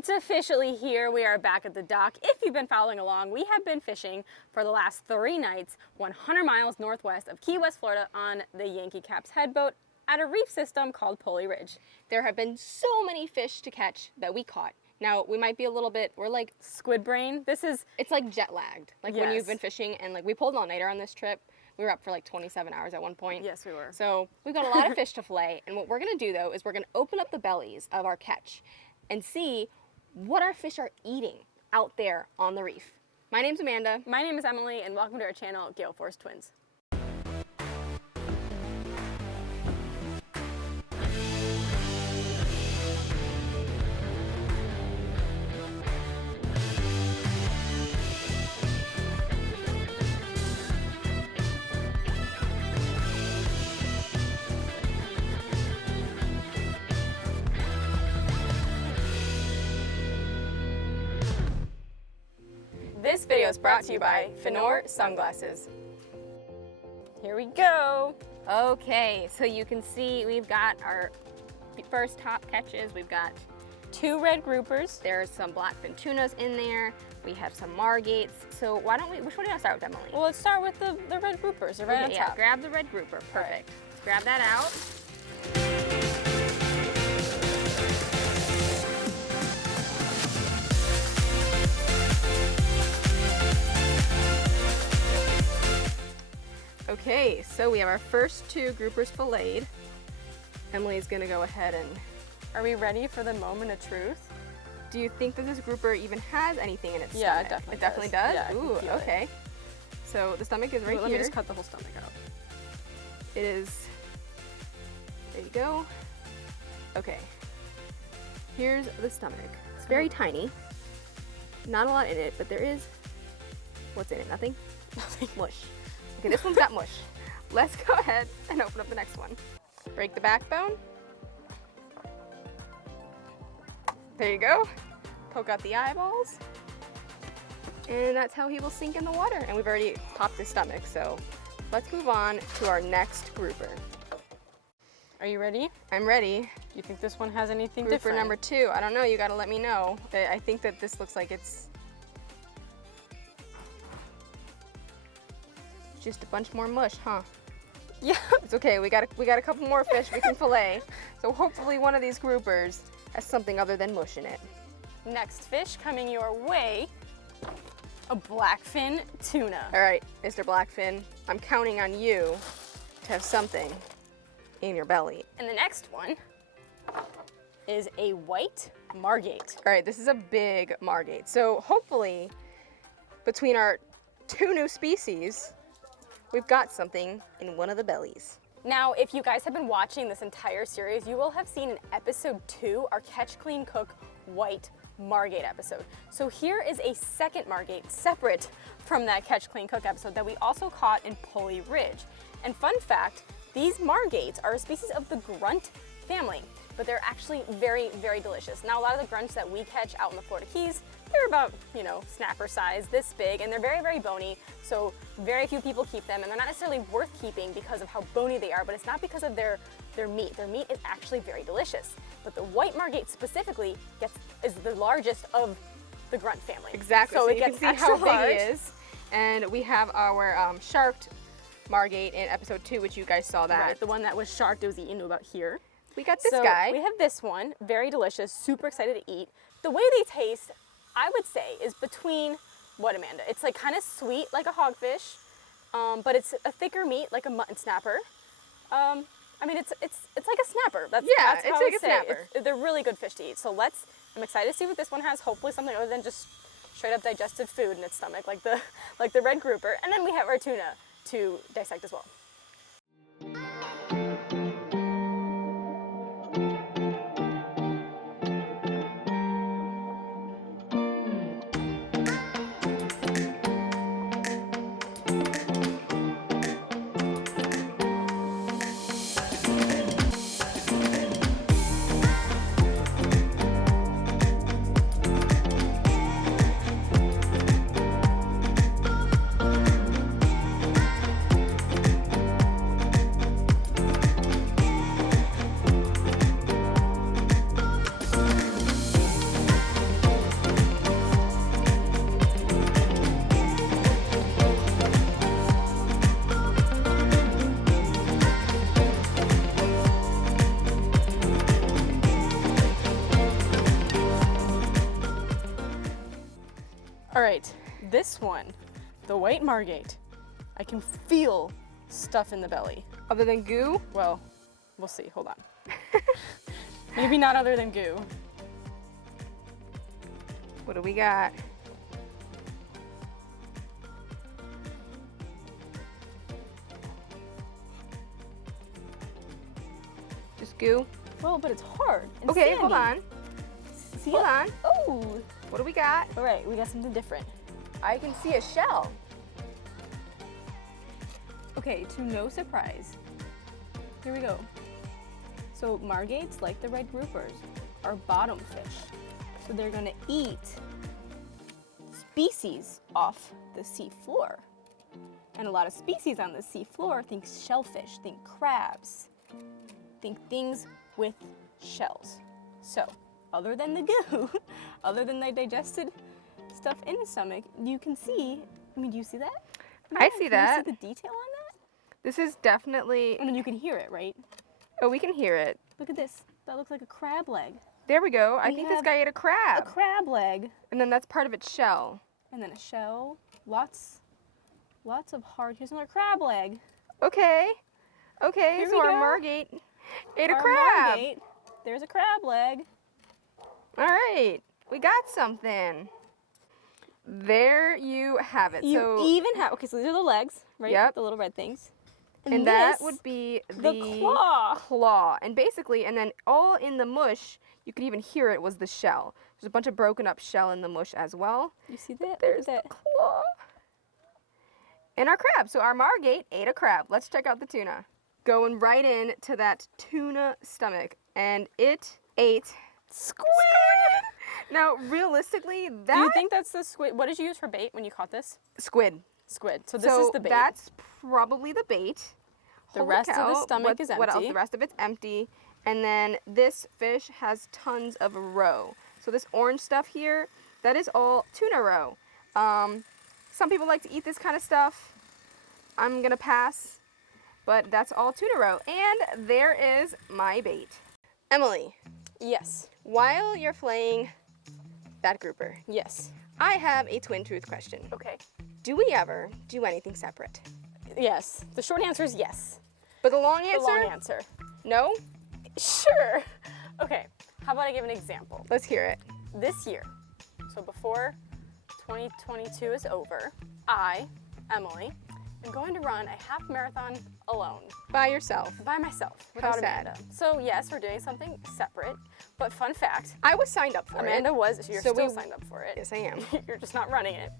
It's officially here. We are back at the dock. If you've been following along, we have been fishing for the last 3 nights, 100 miles northwest of Key West, Florida on the Yankee Caps headboat at a reef system called Pulley Ridge. There have been so many fish to catch that we caught. Now, we might be a little bit, we're like squid brain. It's like jet lagged. Like when you've been fishing and like we pulled an all-nighter on this trip. We were up for like 27 hours at one point. Yes, we were. So we've got a lot of fish to fillet. And what we're gonna do though is we're gonna open up the bellies of our catch and see what our fish are eating out there on the reef. My name's Amanda. My name is Emily, and welcome to our channel, Gale Force Twins. This video is brought to you by Finor Sunglasses. Here we go. Okay, so you can see we've got our first top catches. We've got 2 red groupers. There's some Blackfin Tunas in there. We have some Margates. So why don't we, which one do you want to start with, Emily? Well, let's start with the red groupers. They're right on top. Yeah, grab the red grouper. Perfect. Let's grab that out. Okay, so we have our first 2 groupers filleted. Emily's gonna go ahead and... Are we ready for the moment of truth? Do you think that this grouper even has anything in its stomach? Yeah, it definitely does. It definitely does? Yeah, Ooh, okay. So the stomach is right here. Let me just cut the whole stomach out. It is... There you go. Okay. Here's the stomach. It's very tiny. Not a lot in it, but there is... What's in it? Nothing? Nothing. Mush. Okay, this one's got mush. Let's go ahead and open up the next one. Break the backbone. There you go. Poke out the eyeballs. And that's how he will sink in the water. And we've already topped his stomach, so let's move on to our next grouper. Are you ready? I'm ready. Do you think this one has anything Grouper different? number 2. I don't know, you gotta let me know. I think that this looks like it's just a bunch more mush, huh? Yeah. It's okay, we got a couple more fish we can fillet. So hopefully one of these groupers has something other than mush in it. Next fish coming your way, a Blackfin Tuna. All right, Mr. Blackfin, I'm counting on you to have something in your belly. And the next one is a white Margate. All right, this is a big Margate. So hopefully between our 2 new species, we've got something in one of the bellies. Now, if you guys have been watching this entire series, you will have seen in episode 2, our Catch, Clean, Cook white Margate episode. So here is a second Margate separate from that Catch, Clean, Cook episode that we also caught in Pulley Ridge. And fun fact, these Margates are a species of the grunt family, but they're actually very, very delicious. Now, a lot of the grunts that we catch out in the Florida Keys, they're about, you know, snapper size, this big, and they're very, very bony, so very few people keep them, and they're not necessarily worth keeping because of how bony they are, but it's not because of their meat. Their meat is actually very delicious. But the white Margate specifically is the largest of the grunt family. Exactly, so it you gets can see how big large. it is. And we have our sharked Margate in episode 2, which you guys saw that. Right, the one that was sharked, it was eaten to about here. We got this so guy. We have this one, very delicious, super excited to eat. The way they taste, I would say, is between, what, Amanda? It's like kind of sweet like a hogfish, but it's a thicker meat like a mutton snapper. I mean, it's like a snapper. That's how it's I like would a say. snapper. They're really good fish to eat. So I'm excited to see what this one has. Hopefully something other than just straight up digested food in its stomach, like the red grouper. And then we have our tuna to dissect as well. All right, this one, the white Margate. I can feel stuff in the belly. Other than goo? Well, we'll see. Hold on. Maybe not other than goo. What do we got? Just goo? Well, but it's hard. And Okay, sandy. hold on. See Hold it? on. Oh. What do we got? All right, we got something different. I can see a shell. Okay, to no surprise, here we go. So Margates, like the red groupers, are bottom fish. So they're gonna eat species off the sea floor. And a lot of species on the sea floor, think shellfish, think crabs, think things with shells. So, other than the goo, other than the digested stuff in the stomach, you can see, I mean, do you see that? I see that. Can you see the detail on that? This is definitely, I mean, you can hear it, right? oh, we can hear it. Look at this. That looks like a crab leg. There we go. I We think this have guy ate a A crab. crab leg. And then that's part of its shell. And then a shell. Lots of hard. Here's another crab leg. Okay. Okay, Here so we our go. Margate ate a Our crab. Margate. There's a crab leg. All right, we got something. There you have it. You so, even have, okay, so these are the legs, right? Yep. The little red things. and that this, would be the claw. claw. And basically, and then all in the mush, you could even hear it was the shell. There's a bunch of broken up shell in the mush as well. You see that? There's Look the at that. claw. And our crab. So our Margate ate a crab. Let's check out the tuna. Going right in to that tuna stomach. And it ate Squid! Now, realistically, that Do you think that's the squid? What did you use for bait when you caught this? squid. Squid. So this is the bait. That's probably the bait. The Holy rest of the cow, stomach is What else? empty. The rest of it's empty. And then this fish has tons of roe. So this orange stuff here, that is all tuna roe. Some people like to eat this kind of stuff. I'm gonna pass, but that's all tuna roe. And there is my bait. Emily, Yes. while you're filleting that grouper, Yes. I have a twin truth question. Okay. Do we ever do anything separate? Yes. The short answer is yes. But the long The answer? long answer. No? Sure. Okay. How about I give an example? Let's hear it. This year, so before 2022 is over, I, Emily, am going to run a half marathon alone, By yourself. by myself, How without sad. Amanda. So yes, we're doing something separate, but fun fact, I was signed up for Amanda it. was, you're So still we- signed up for it. Yes, I am. You're just not running it.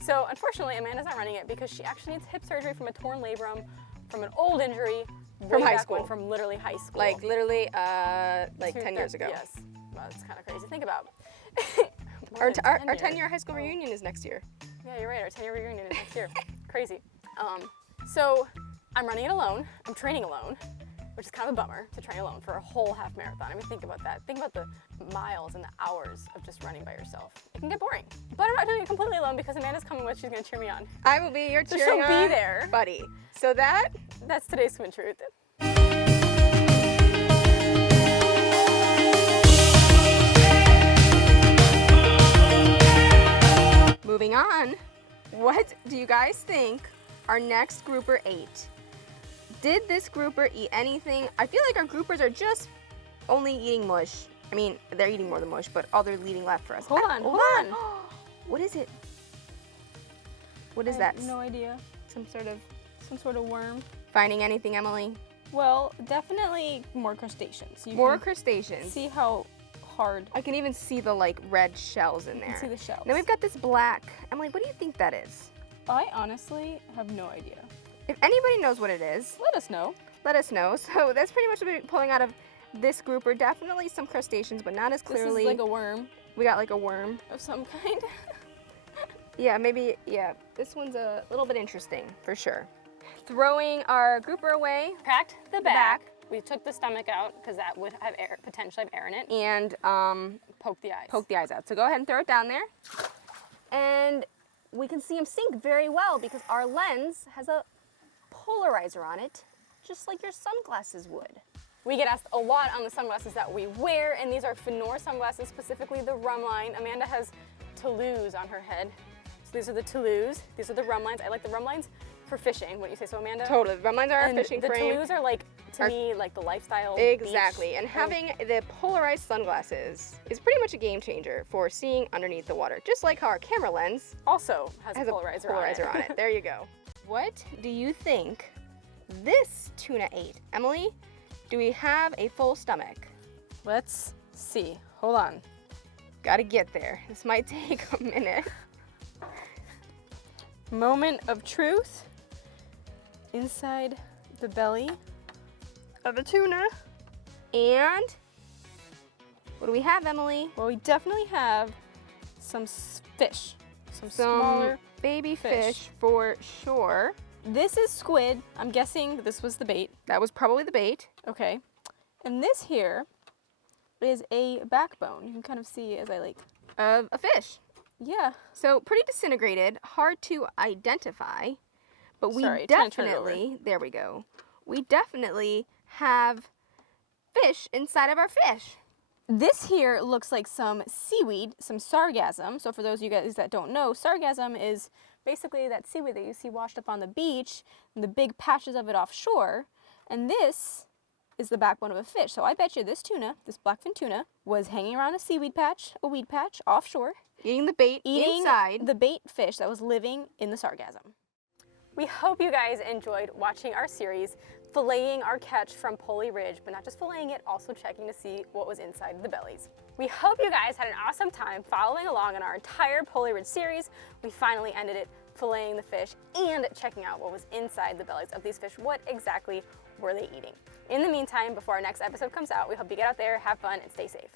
So unfortunately, Amanda's not running it because she actually needs hip surgery from a torn labrum, from an old injury, way high back school. when, from literally high school. Like literally, like 10 That- years ago. Yes. Well, it's kind of crazy to think about. More Our, than our 10 10 years. year high school reunion is next year. Yeah, you're right. Our 10-year reunion is next year. Crazy. So I'm running it alone. I'm training alone, which is kind of a bummer to train alone for a whole half marathon. I mean, think about that. Think about the miles and the hours of just running by yourself. It can get boring. But I'm not doing it completely alone because Amanda's coming with. She's going to cheer me on. I will be your So cheering she'll be on there. buddy. So that, That's today's Twin Truth. moving on, what do you guys think our next grouper ate? Did this grouper eat anything? I feel like our groupers are just only eating mush. I mean, they're eating more than mush, but all they're leaving left for us. Hold Ah, on, hold on. What is it? What is I that? have no idea. Some sort of worm. finding anything, Emily? Well, definitely more crustaceans. You More can crustaceans. see how hard I can even see the like red shells in you there. can see the shells. Then we've got this black. Emily, what do you think that is? I honestly have no idea. If anybody knows what it is, Let us know. let us know. So that's pretty much what we're pulling out of this grouper. Definitely some crustaceans, but not as clearly. This is like a worm We got like a worm. of some kind. Yeah, maybe, yeah. This one's a little bit interesting, for sure. Throwing our grouper away Cracked the back. We took the stomach out because that would have air, potentially have air in it. and Poke the eyes. poke the eyes out. So go ahead and throw it down there. And we can see them sink very well because our lens has a polarizer on it, just like your sunglasses would. We get asked a lot on the sunglasses that we wear, and these are Finor sunglasses, specifically the rum line. Amanda has Toulouse on her head. These are the Toulouse. These are the rum lines. I like the rum lines for fishing. Wouldn't you say so, Amanda? Totally. Rum lines are our And fishing the frame. Toulouse are like, to me, like the lifestyle Exactly. beach. And having the polarized sunglasses is pretty much a game changer for seeing underneath the water. Just like how our camera lens Also has has a polarizer, on it. There you go. What do you think this tuna ate? Emily, do we have a full stomach? Let's see. Hold on. Gotta get there. This might take a minute. Moment of truth. Inside the belly of a tuna. And what do we have, Emily? Well, we definitely have some fish. Some smaller baby fish. fish for sure. This is squid. I'm guessing this was the bait. That was probably the bait. Okay. And this here is a backbone. You can kind of see as I like. Of a fish. Yeah. So pretty disintegrated, hard to identify, but we Sorry, trying to turn it definitely, there we go. We definitely have fish inside of our fish. This here looks like some seaweed, some sargassum. So for those of you guys that don't know, sargassum is basically that seaweed that you see washed up on the beach and the big patches of it offshore. And this is the backbone of a fish. So I bet you this tuna, this blackfin tuna, was hanging around a weed patch offshore. Eating the bait inside. The bait fish that was living in the sargassum. We hope you guys enjoyed watching our series, filleting our catch from Polly Ridge, but not just filleting it, also checking to see what was inside the bellies. We hope you guys had an awesome time following along in our entire Polly Ridge series. We finally ended it filleting the fish and checking out what was inside the bellies of these fish. What exactly were they eating? In the meantime, before our next episode comes out, we hope you get out there, have fun, and stay safe.